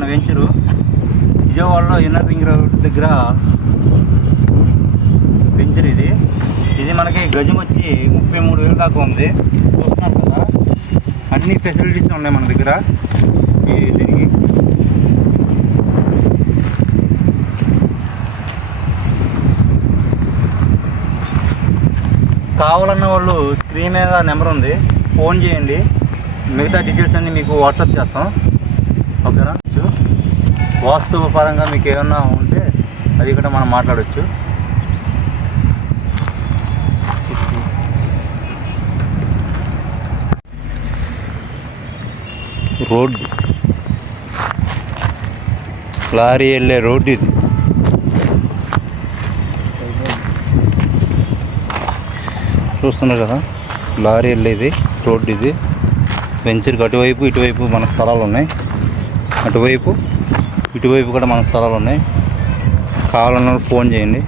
మన వెంచరు విజయవాడలో inner ring road దగ్గర వెంచర్ ఇది మనకి గజం వచ్చి 33,000 దాకా ఉంది. చూస్తున్నారు కదా, అన్ని ఫెసిలిటీస్ ఉన్నాయి మన దగ్గర. దీనికి కావాలన్న వాళ్ళు స్క్రీన్ మీద నెంబర్ ఉంది, ఫోన్ చేయండి. మిగతా డీటెయిల్స్ అన్నీ మీకు వాట్సాప్ చేస్తాం. ఓకేనా? వాస్తు పరంగా మీకు ఏమన్నా ఉంటే అది కూడా మనం మాట్లాడవచ్చు. రోడ్డు, లారీ వెళ్ళే రోడ్డు ఇది. చూస్తున్నారు కదా, లారీ వెళ్ళేది రోడ్డు ఇది. వెంచర్కి అటువైపు ఇటువైపు మన స్థలాలు ఉన్నాయి. అటువైపు ఇటువైపు కూడా మన స్థలాలు ఉన్నాయి. కావాలన్న ఫోన్ చేయండి.